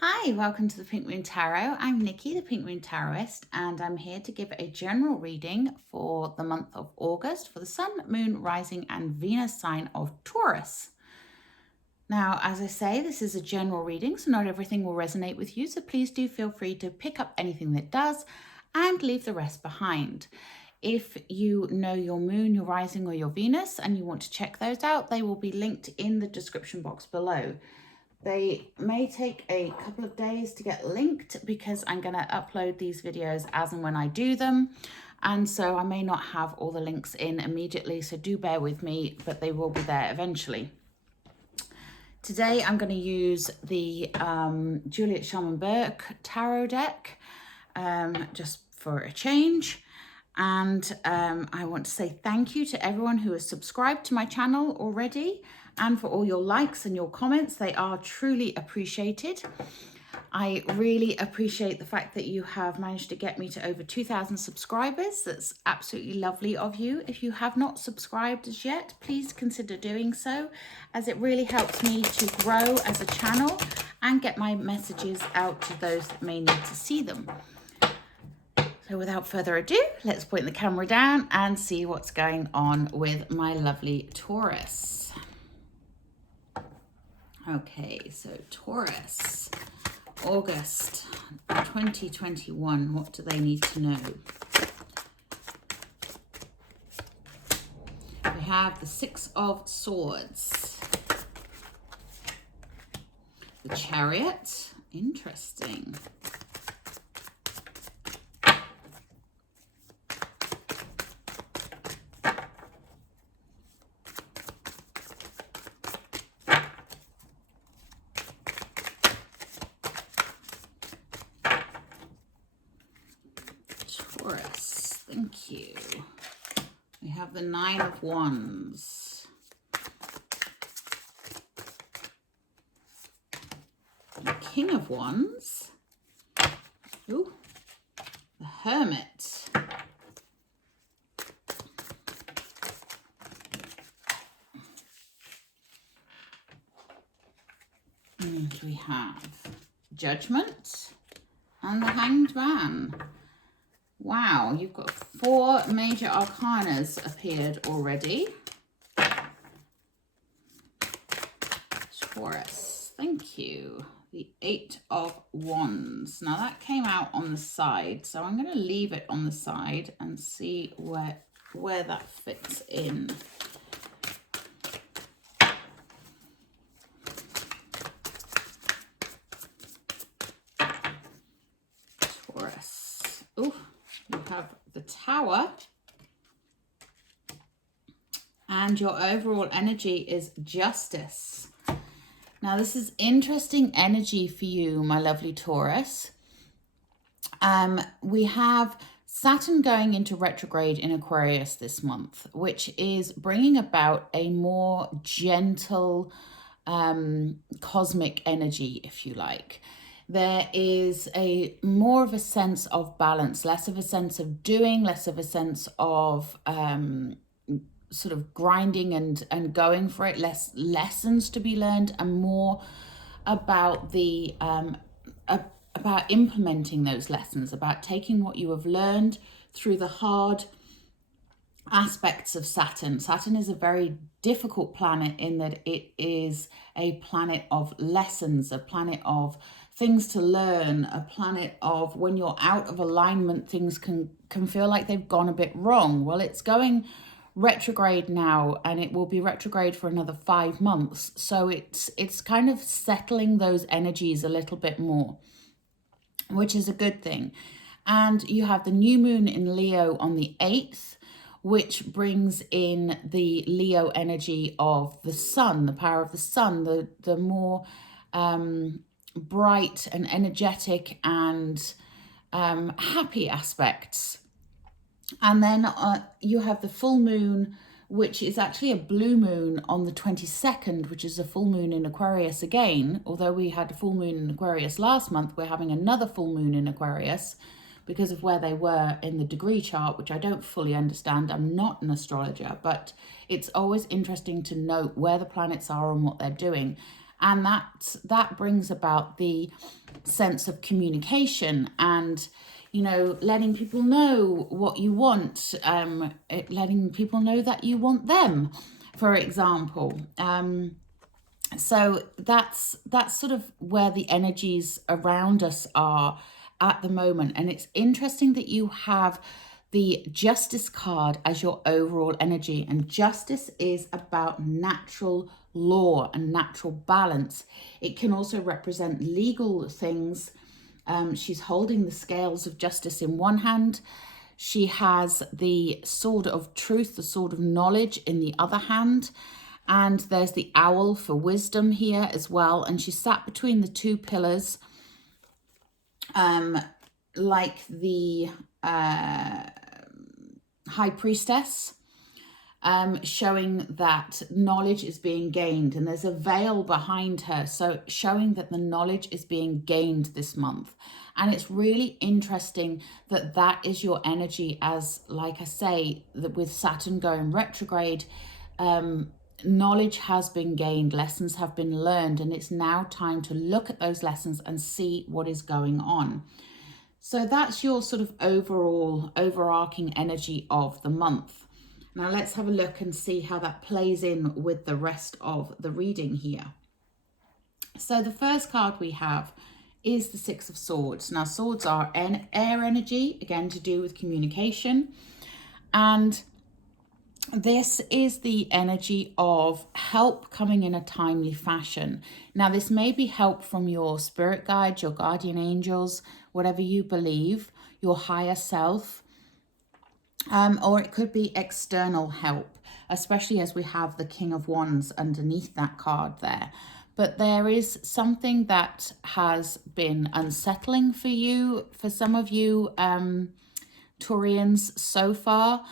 Hi, welcome to the Pink Moon Tarot. I'm Nikki, the Pink Moon Tarotist, and I'm here to give a general reading for the month of August for the Sun, Moon, Rising, and Venus sign of Taurus. Now, as I say, this is a general reading, so not everything will resonate with you, so please do feel free to pick up anything that does and leave the rest behind. If you know your moon, your rising, or your Venus, and you want to check those out, they will be linked in the description box below. They may take a couple of days to get linked because I'm going to upload these videos as and when I do them. And so I may not have all the links in immediately, so do bear with me, but they will be there eventually. Today I'm going to use the Juliet Sharman-Burke tarot deck just for a change. And I want to say thank you to everyone who has subscribed to my channel already and for all your likes and your comments. They are truly appreciated. I really appreciate the fact that you have managed to get me to over 2,000 subscribers. That's absolutely lovely of you. If you have not subscribed as yet, please consider doing so, as it really helps me to grow as a channel and get my messages out to those that may need to see them. So without further ado, let's point the camera down and see what's going on with my lovely Taurus. Okay, so Taurus, August 2021, what do they need to know? We have the Six of Swords, the Chariot, interesting. Taurus, thank you. We have the Nine of Wands, the King of Wands, ooh, the Hermit, and we have Judgment and the Hanged Man. Wow, you've got 4 major arcanas appeared already. Taurus, thank you. The Eight of Wands. Now that came out on the side, so I'm going to leave it on the side and see where that fits in. Taurus. Ooh. You have the Tower, and your overall energy is Justice. Now this is interesting energy for you, my lovely Taurus. We have Saturn going into retrograde in Aquarius this month, which is bringing about a more gentle cosmic energy, if you like. There is more of a sense of balance, less of a sense of doing, less of a sense of sort of grinding and going for it, less lessons to be learned, and more about the about implementing those lessons, about taking what you have learned through the hard aspects of Saturn. Saturn is a very difficult planet in that it is a planet of lessons, a planet of things to learn, a planet of when you're out of alignment, things can feel like they've gone a bit wrong. Well, it's going retrograde now, and it will be retrograde for another 5 months. So it's kind of settling those energies a little bit more, which is a good thing. And you have the new moon in Leo on the 8th, which brings in the Leo energy of the sun, the power of the sun, the more bright and energetic and happy aspects. And then you have the full moon, which is actually a blue moon on the 22nd, which is a full moon in Aquarius again. Although we had a full moon in Aquarius last month, we're having another full moon in Aquarius because of where they were in the degree chart, which I don't fully understand. I'm not an astrologer, but it's always interesting to note where the planets are and what they're doing. And that brings about the sense of communication and, you know, letting people know what you want, letting people know that you want them, for example. So that's sort of where the energies around us are at the moment. And it's interesting that you have the Justice card as your overall energy. And justice is about natural law and natural balance. It can also represent legal things. She's holding the scales of justice in one hand. She has the sword of truth, the sword of knowledge in the other hand. And there's the owl for wisdom here as well. And she sat between the two pillars, like the high priestess, showing that knowledge is being gained. And there's a veil behind her, so showing that the knowledge is being gained this month. And it's really interesting that that is your energy, as, like I say, that with Saturn going retrograde, knowledge has been gained, lessons have been learned, and it's now time to look at those lessons and see what is going on. So that's your sort of overall overarching energy of the month. Now let's have a look and see how that plays in with the rest of the reading here. So the first card we have is the Six of Swords. Now swords are air energy, again to do with communication, and this is the energy of help coming in a timely fashion. Now, this may be help from your spirit guides, your guardian angels, whatever you believe, your higher self, or it could be external help, especially as we have the King of Wands underneath that card there. But there is something that has been unsettling for you, for some of you Taurians so far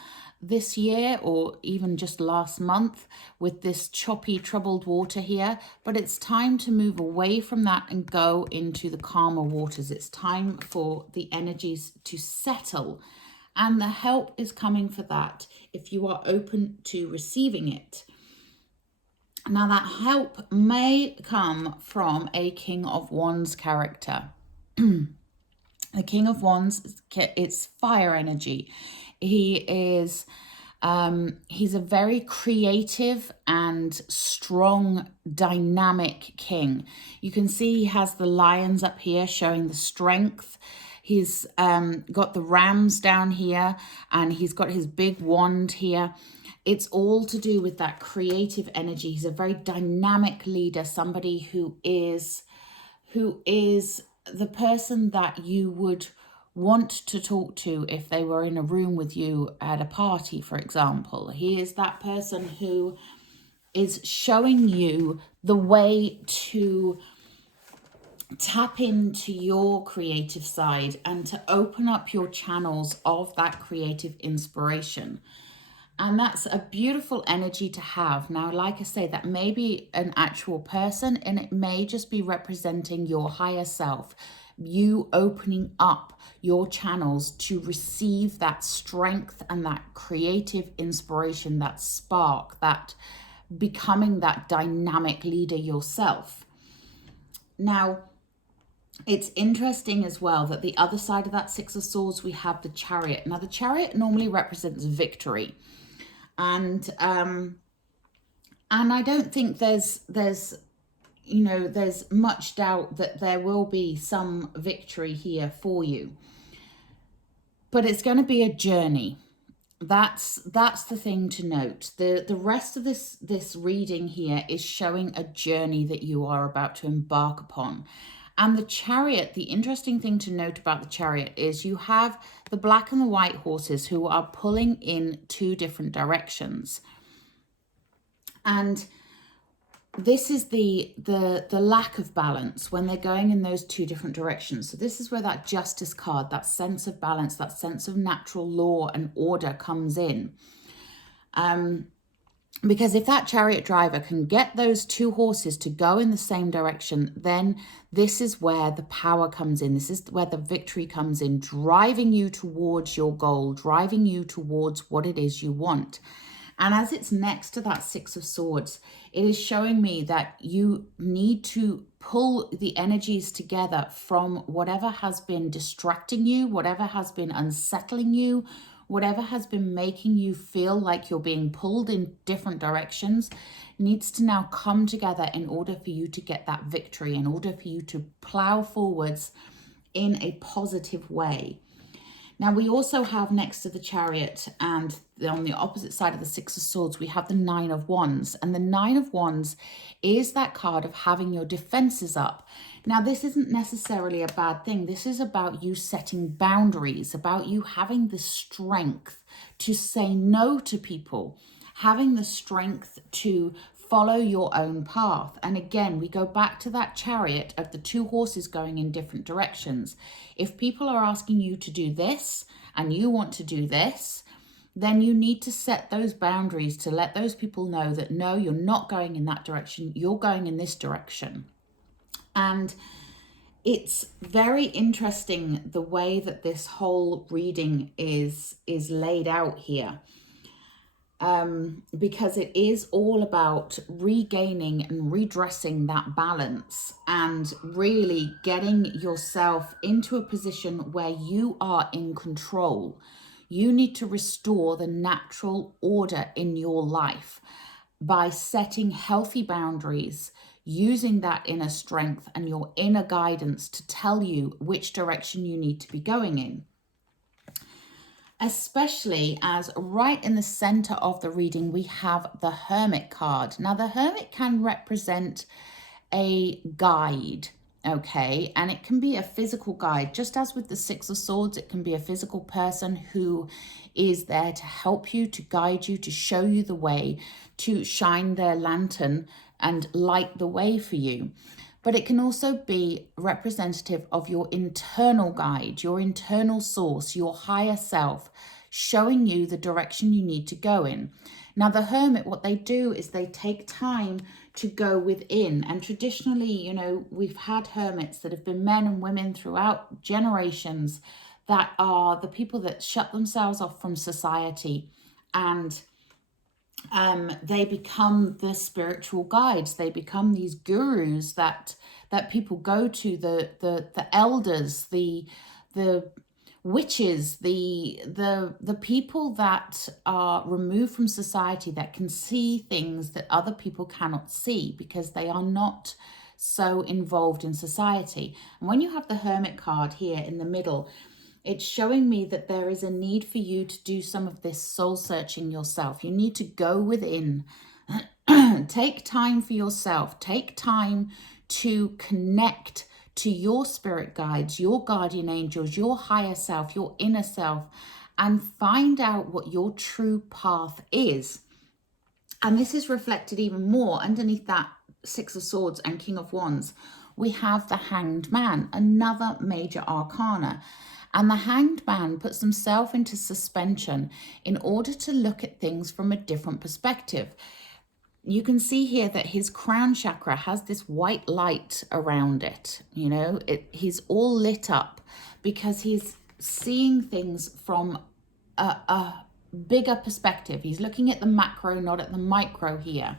this year, or even just last month, with this choppy, troubled water here. But it's time to move away from that and go into the calmer waters. It's time for the energies to settle, and the help is coming for that if you are open to receiving it. Now that help may come from a King of Wands character. The King of Wands, it's fire energy. He is, he's a very creative and strong, dynamic king. You can see he has the lions up here showing the strength. He's got the rams down here, and he's got his big wand here. It's all to do with that creative energy. He's a very dynamic leader, somebody who is the person that you would want to talk to if they were in a room with you at a party, for example. He is that person who is showing you the way to tap into your creative side and to open up your channels of that creative inspiration. And that's a beautiful energy to have. Now, like I say, that may be an actual person, and it may just be representing your higher self, you opening up your channels to receive that strength and that creative inspiration, that spark, that becoming that dynamic leader yourself. Now, it's interesting as well that the other side of that Six of Swords, we have the Chariot. Now, the Chariot normally represents victory. And I don't think there's much doubt that there will be some victory here for you. But it's going to be a journey. That's the thing to note. The rest of this reading here is showing a journey that you are about to embark upon. And the Chariot, the interesting thing to note about the Chariot is you have the black and the white horses who are pulling in two different directions. And this is the lack of balance when they're going in those two different directions. So this is where that Justice card, that sense of balance, that sense of natural law and order comes in. Because if that chariot driver can get those two horses to go in the same direction, then this is where the power comes in. This is where the victory comes in, driving you towards your goal, driving you towards what it is you want. And as it's next to that Six of Swords, it is showing me that you need to pull the energies together from whatever has been distracting you, whatever has been unsettling you, whatever has been making you feel like you're being pulled in different directions, needs to now come together in order for you to get that victory, in order for you to plow forwards in a positive way. Now, we also have next to the Chariot and on the opposite side of the Six of Swords, we have the Nine of Wands. And the Nine of Wands is that card of having your defenses up. Now, this isn't necessarily a bad thing. This is about you setting boundaries, about you having the strength to say no to people, having the strength to follow your own path. And again, we go back to that Chariot of the two horses going in different directions. If people are asking you to do this and you want to do this, then you need to set those boundaries to let those people know that no, you're not going in that direction, you're going in this direction. And it's very interesting the way that this whole reading is laid out here. Because it is all about regaining and redressing that balance and really getting yourself into a position where you are in control. You need to restore the natural order in your life by setting healthy boundaries, using that inner strength and your inner guidance to tell you which direction you need to be going in. Especially as right in the center of the reading, we have the Hermit card. Now, the Hermit can represent a guide, okay? And it can be a physical guide. Just as with the Six of Swords, it can be a physical person who is there to help you, to guide you, to show you the way, to shine their lantern and light the way for you. But it can also be representative of your internal guide, your internal source, your higher self, showing you the direction you need to go in. Now, the Hermit, what they do is they take time to go within. And traditionally, you know, we've had hermits that have been men and women throughout generations that are the people that shut themselves off from society, and they become the spiritual guides. They become these gurus that people go to, the elders, the witches, the people that are removed from society, that can see things that other people cannot see because they are not so involved in society. And when you have the Hermit card here in the middle, it's showing me that there is a need for you to do some of this soul searching yourself. You need to go within, take time for yourself, take time to connect to your spirit guides, your guardian angels, your higher self, your inner self, and find out what your true path is. And this is reflected even more underneath that Six of Swords and King of Wands. We have the Hanged Man, another major arcana. And the Hanged Man puts himself into suspension in order to look at things from a different perspective. You can see here that his crown chakra has this white light around it. You know, he's all lit up because he's seeing things from a bigger perspective. He's looking at the macro, not at the micro here.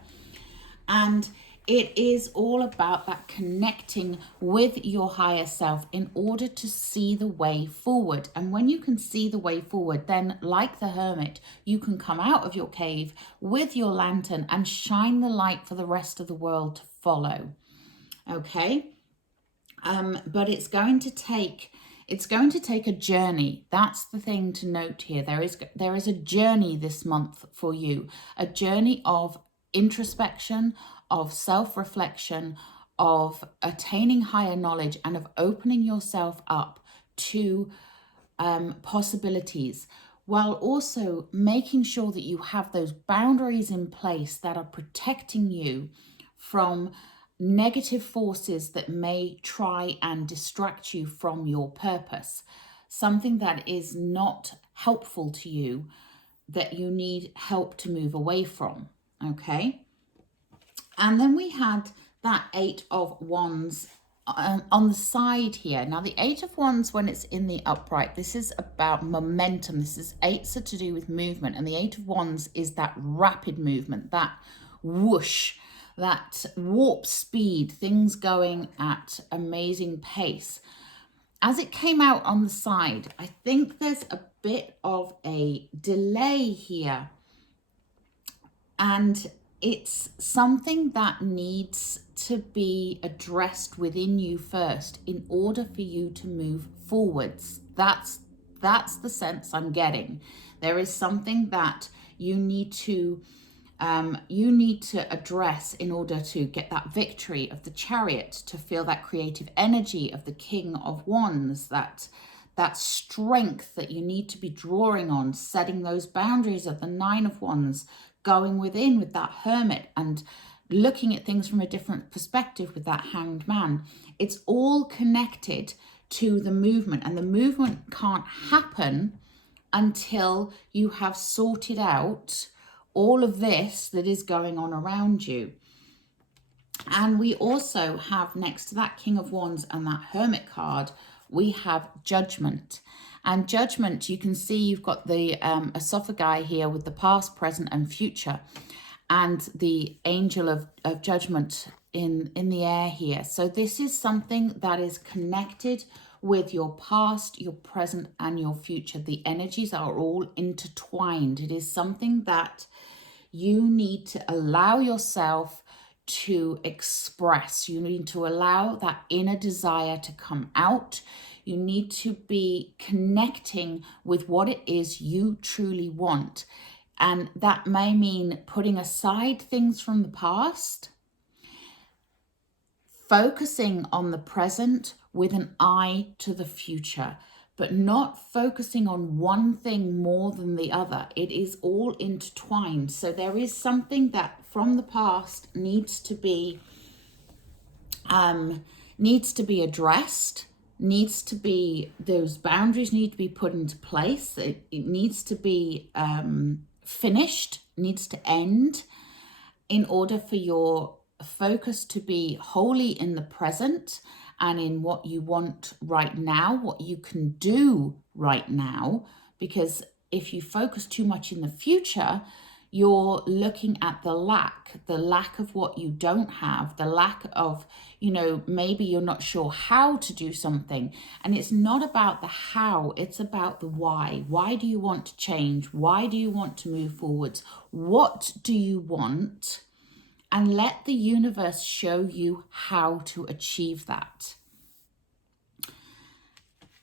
And it is all about that connecting with your higher self in order to see the way forward. And when you can see the way forward, then like the Hermit, you can come out of your cave with your lantern and shine the light for the rest of the world to follow. Okay? But it's going to take a journey. That's the thing to note here. There is a journey this month for you, a journey of introspection, of self-reflection, of attaining higher knowledge, and of opening yourself up to possibilities, while also making sure that you have those boundaries in place that are protecting you from negative forces that may try and distract you from your purpose, something that is not helpful to you, that you need help to move away from. Okay? And then we had that Eight of Wands on the side here. Now, the Eight of Wands, when it's in the upright, this is about momentum. This is eights are to do with movement. And the Eight of Wands is that rapid movement, that whoosh, that warp speed, things going at amazing pace. As it came out on the side, I think there's a bit of a delay here. And it's something that needs to be addressed within you first in order for you to move forwards. That's the sense I'm getting. There is something that you need to address in order to get that victory of the Chariot, to feel that creative energy of the King of Wands, that strength that you need to be drawing on, setting those boundaries of the Nine of Wands, going within with that Hermit and looking at things from a different perspective with that Hanged Man. It's all connected to the movement, and the movement can't happen until you have sorted out all of this that is going on around you. And we also have, next to that King of Wands and that Hermit card, we have Judgment. And Judgment, you can see you've got the esophagi here with the past, present and future, and the angel of judgment in the air here. So this is something that is connected with your past, your present and your future. The energies are all intertwined. It is something that you need to allow yourself to express. You need to allow that inner desire to come out. You need to be connecting with what it is you truly want. And that may mean putting aside things from the past, focusing on the present with an eye to the future, but not focusing on one thing more than the other. It is all intertwined. So there is something that from the past needs to be addressed, those boundaries need to be put into place. It needs to be finished, needs to end, in order for your focus to be wholly in the present and in what you want right now, what you can do right now. Because if you focus too much in the future, you're looking at the lack of what you don't have, the lack of, maybe you're not sure how to do something. And it's not about the how, it's about the why. Why do you want to change? Why do you want to move forwards? What do you want? And let the universe show you how to achieve that.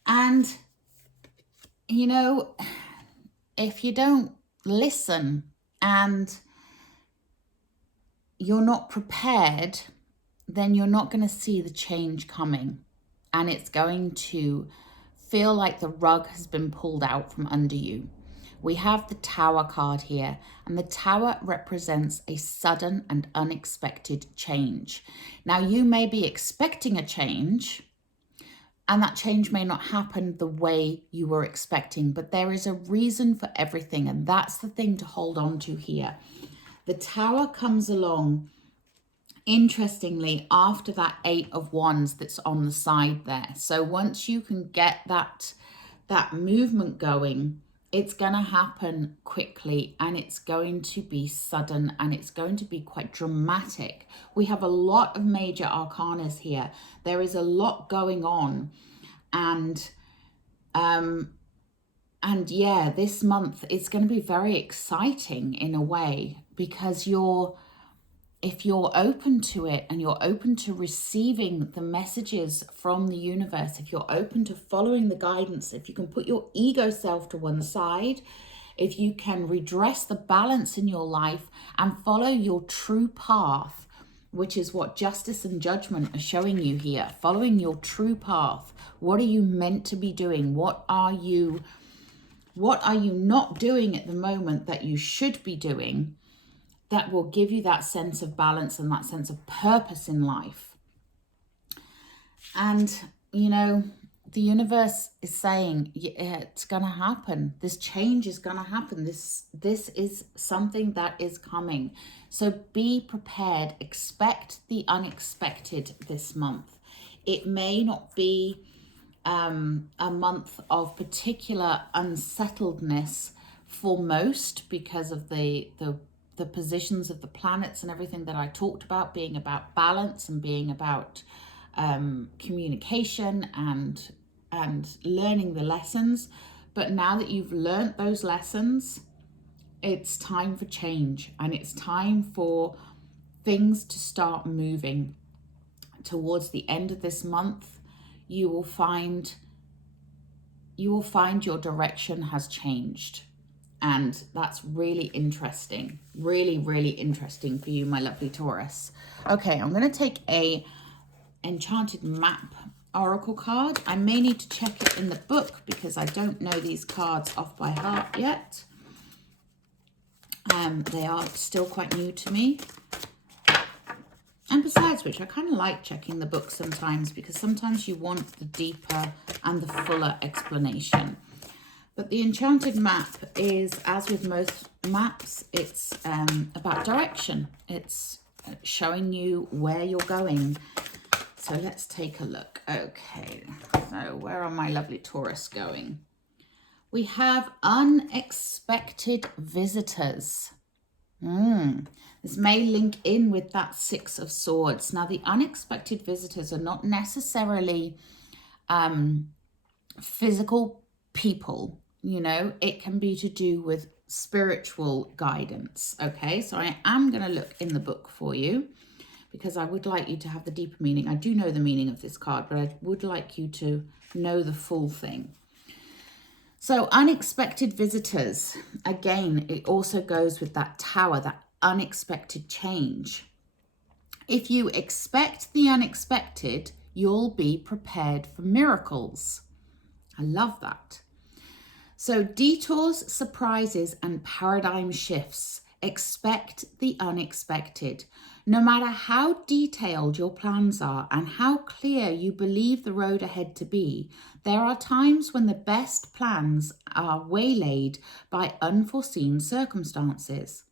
And, if you don't listen and you're not prepared, then you're not going to see the change coming. And it's going to feel like the rug has been pulled out from under you. We have the Tower card here, and the Tower represents a sudden and unexpected change. Now, you may be expecting a change, and that change may not happen the way you were expecting, but there is a reason for everything, and that's the thing to hold on to here. The Tower comes along, interestingly, after that Eight of Wands that's on the side there. So once you can get that movement going, it's going to happen quickly, and it's going to be sudden, and it's going to be quite dramatic. We have a lot of major arcanas here. There is a lot going on. And yeah, this month it's going to be very exciting in a way, because if you're open to it and you're open to receiving the messages from the universe, if you're open to following the guidance, if you can put your ego self to one side, if you can redress the balance in your life and follow your true path, which is what justice and judgment are showing you here, following your true path. What are you meant to be doing? What are you not doing at the moment that you should be doing? That will give you that sense of balance and that sense of purpose in life. And, the universe is saying, yeah, it's going to happen. This change is going to happen. This is something that is coming. So be prepared. Expect the unexpected this month. It may not be a month of particular unsettledness for most because of the positions of the planets and everything that I talked about, being about balance and being about communication and learning the lessons. But now that you've learnt those lessons, it's time for change, and it's time for things to start moving. Towards the end of this month, you will find your direction has changed. And that's really interesting, really, really interesting for you, my lovely Taurus. Okay, I'm going to take a Enchanted Map oracle card. I may need to check it in the book because I don't know these cards off by heart yet. They are still quite new to me. And besides which, I kind of like checking the book sometimes because sometimes you want the deeper and the fuller explanation. But the Enchanted Map is, as with most maps, it's about direction. It's showing you where you're going. So let's take a look. Okay, so where are my lovely Taurus going? We have unexpected visitors. This may link in with that Six of Swords. Now, the unexpected visitors are not necessarily physical people. You know, it can be to do with spiritual guidance. Okay, so I am going to look in the book for you because I would like you to have the deeper meaning. I do know the meaning of this card, but I would like you to know the full thing. So unexpected visitors, again, it also goes with that Tower, that unexpected change. If you expect the unexpected, you'll be prepared for miracles. I love that. So detours, surprises, and paradigm shifts. Expect the unexpected. No matter how detailed your plans are and how clear you believe the road ahead to be, there are times when the best plans are waylaid by unforeseen circumstances.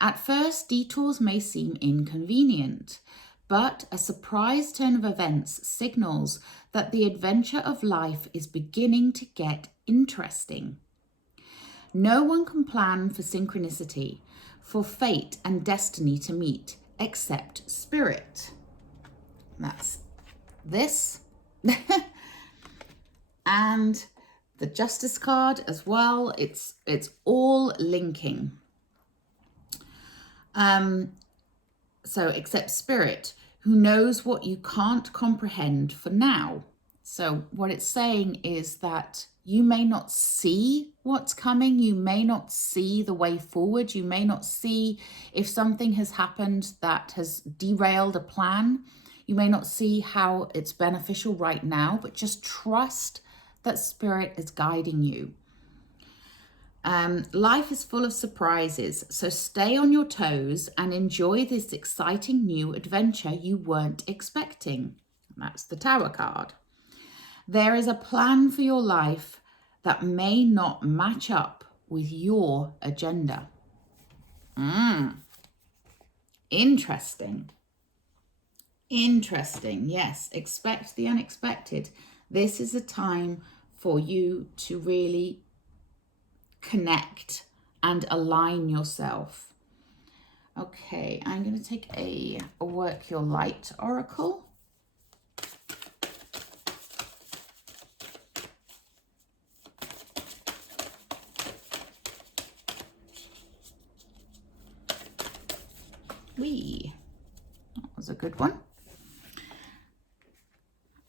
At first, detours may seem inconvenient, but a surprise turn of events signals that the adventure of life is beginning to get interesting. No one can plan for synchronicity, for fate and destiny to meet, except spirit. That's this. And the Justice card as well. It's all linking. So except spirit, who knows what you can't comprehend for now. So what it's saying is that you may not see what's coming. You may not see the way forward. You may not see if something has happened that has derailed a plan. You may not see how it's beneficial right now, but just trust that spirit is guiding you. Life is full of surprises, so stay on your toes and enjoy this exciting new adventure you weren't expecting. That's the Tower card. There is a plan for your life that may not match up with your agenda. Interesting. Interesting. Yes, expect the unexpected. This is a time for you to really connect and align yourself. Okay, I'm going to take a Work Your Light oracle. That was a good one.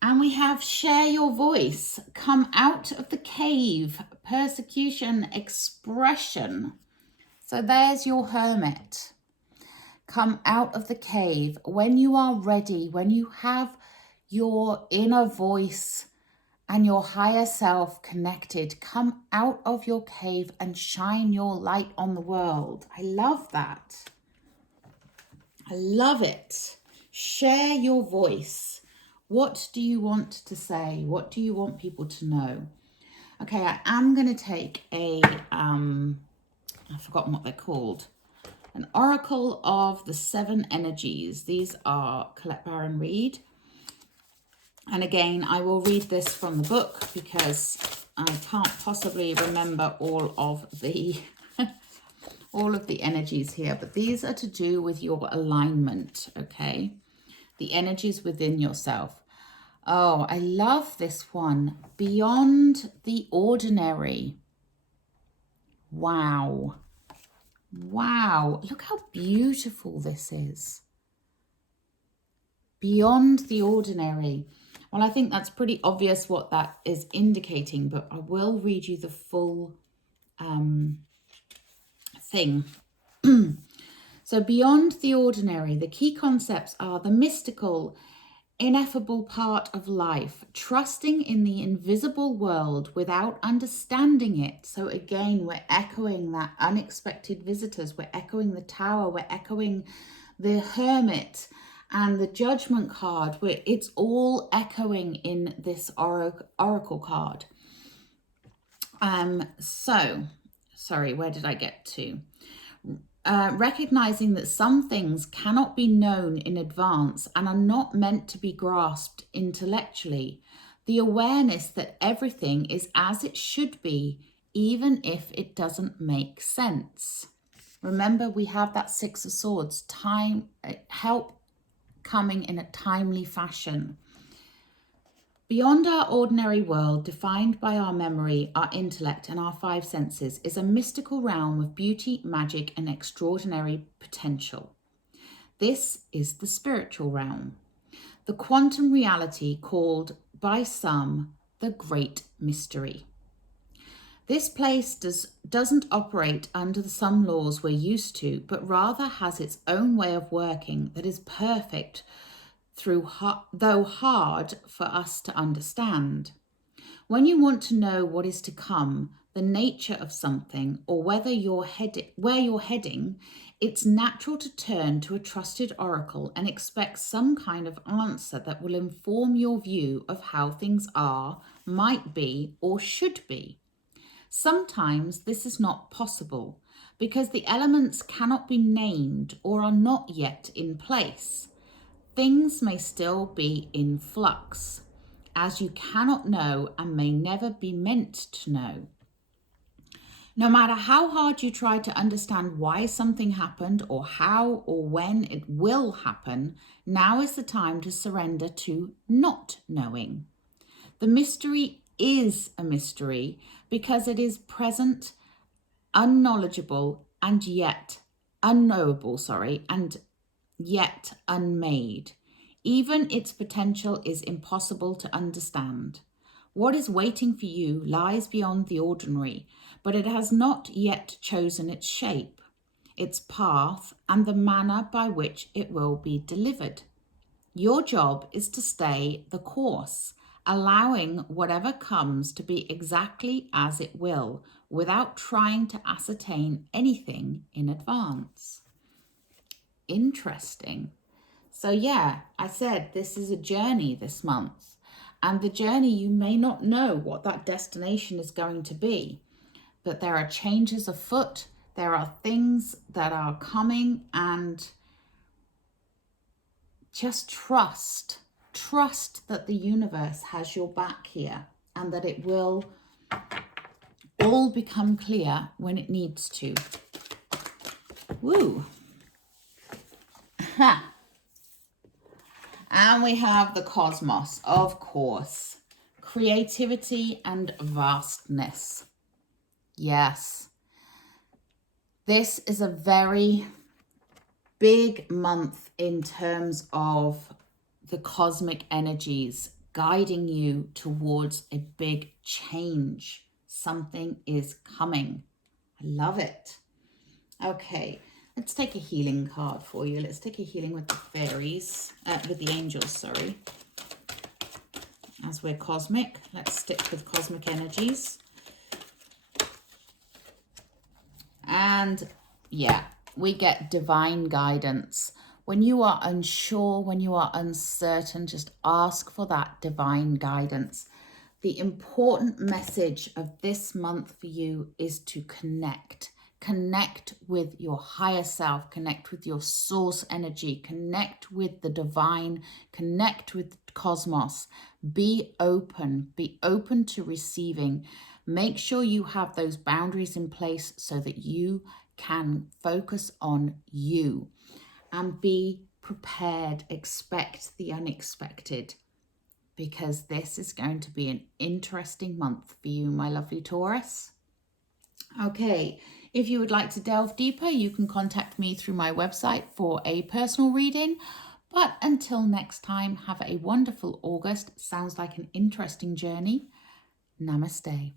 And we have share your voice, come out of the cave, persecution, expression. So there's your Hermit. Come out of the cave when you are ready, when you have your inner voice and your higher self connected. Come out of your cave and shine your light on the world. I love that. I love it. Share your voice. What do you want to say? What do you want people to know? Okay, I am going to take a, I've forgotten what they're called. An Oracle of the Seven Energies. These are Colette Baron Reid. And again, I will read this from the book because I can't possibly remember all of the all of the energies here, but these are to do with your alignment, okay? The energies within yourself. Oh, I love this one. Beyond the ordinary. Wow. Wow. Look how beautiful this is. Beyond the ordinary. Well, I think that's pretty obvious what that is indicating, but I will read you the full thing. So beyond the ordinary, the key concepts are the mystical, ineffable part of life, trusting in the invisible world without understanding it. So again, we're echoing that unexpected visitors, we're echoing the tower, we're echoing the hermit and the judgment card, where it's all echoing in this oracle card. So sorry, where did I get to? Recognizing that some things cannot be known in advance and are not meant to be grasped intellectually. The awareness that everything is as it should be, even if it doesn't make sense. Remember, we have that Six of Swords, time, help coming in a timely fashion. Beyond our ordinary world, defined by our memory, our intellect, and our five senses, is a mystical realm of beauty, magic, and extraordinary potential. This is the spiritual realm, the quantum reality called by some the Great Mystery. This place doesn't operate under some laws we're used to, but rather has its own way of working that is perfect, though hard for us to understand. When you want to know what is to come, the nature of something, or where you're heading, it's natural to turn to a trusted oracle and expect some kind of answer that will inform your view of how things are, might be, or should be. Sometimes this is not possible because the elements cannot be named or are not yet in place. Things may still be in flux, as you cannot know and may never be meant to know. No matter how hard you try to understand why something happened or how or when it will happen, now is the time to surrender to not knowing. The mystery is a mystery because it is present, unknowledgeable, and yet unknowable, and yet unmade. Even its potential is impossible to understand. What is waiting for you lies beyond the ordinary, but it has not yet chosen its shape, its path, and the manner by which it will be delivered. Your job is to stay the course, allowing whatever comes to be exactly as it will, without trying to ascertain anything in advance. Interesting. So yeah, I said this is a journey this month, and the journey, you may not know what that destination is going to be, but there are changes afoot, there are things that are coming, and just trust that the universe has your back here and that it will all become clear when it needs to. Woo. Ha. And we have the cosmos, of course. Creativity and vastness. Yes. This is a very big month in terms of the cosmic energies guiding you towards a big change. Something is coming. I love it. Okay. Let's take a healing card for you. Let's take a healing with the fairies, with the angels, sorry. As we're cosmic, let's stick with cosmic energies. And yeah, we get divine guidance. When you are unsure, when you are uncertain, just ask for that divine guidance. The important message of this month for you is to connect. Connect with your higher self, connect with your source energy, connect with the divine, connect with the cosmos. Be open to receiving. Make sure you have those boundaries in place so that you can focus on you, and be prepared. Expect the unexpected, because this is going to be an interesting month for you, my lovely Taurus. Okay, if you would like to delve deeper, you can contact me through my website for a personal reading. But until next time, have a wonderful August. Sounds like an interesting journey. Namaste.